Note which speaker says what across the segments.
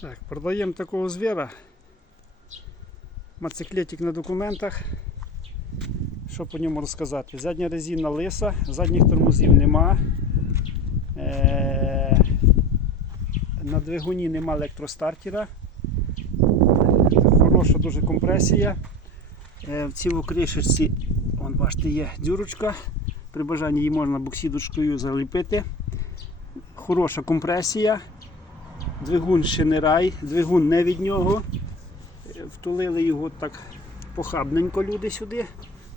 Speaker 1: Так, продаємо такого звіра. Мациклетик на документах. Що по ньому розказати? Задня резина лиса, задніх тормозів нема. Е, на двигуні нема електростартера. Хороша дуже компресія. Е, в цій кришечці, вон, бачите, є дюрочка. При бажанні її можна боксідочкою заліпити. Хороша компресія. Двигун ще не рай, двигун не від нього. Е, Втулили його так похабненько люди сюди.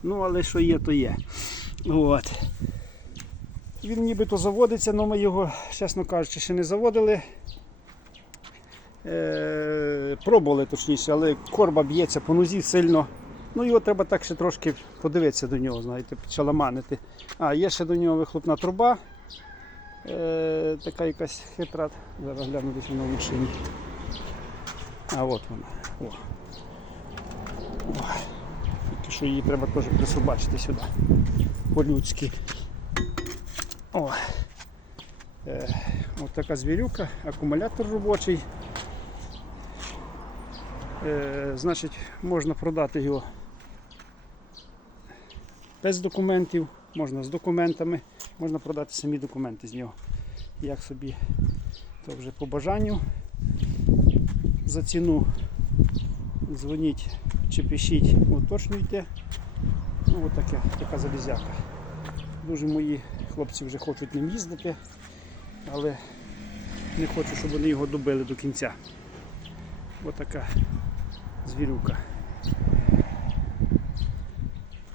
Speaker 1: Ну, але що є, то є. От. Він нібито заводиться, але ми його, чесно кажучи, ще не заводили. Е, пробували точніше, але корба б'ється по нозі сильно. Ну його треба так ще трошки подивитися до нього, знаєте, підшаламанити. А, є ще до нього вихлопна труба. Е, така якась хитра. Зараз гляну десь вона в машині. А от вона. О. Тільки що її треба теж присобачити сюди. По-людськи. О. Е, от така звірюка, акумулятор робочий. Е, значить, можна продати його без документів, можна з документами, можна продати самі документи з нього. Як собі, то вже по бажанню. За ціну дзвоніть чи пишіть, уточнюйте. Ну, таке, така залізяка. Дуже мої хлопці вже хочуть ним їздити, але не хочу, щоб вони його добили до кінця. Ось така звірюка.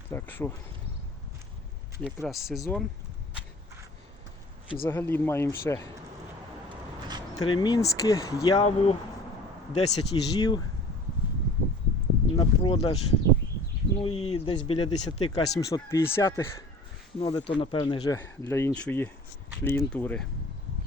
Speaker 1: Так що якраз сезон. Взагалі маємо ще три мінськи, яву, 10 іжів на продаж. Ну і десь біля 10 К750, ну але то напевне вже для іншої клієнтури.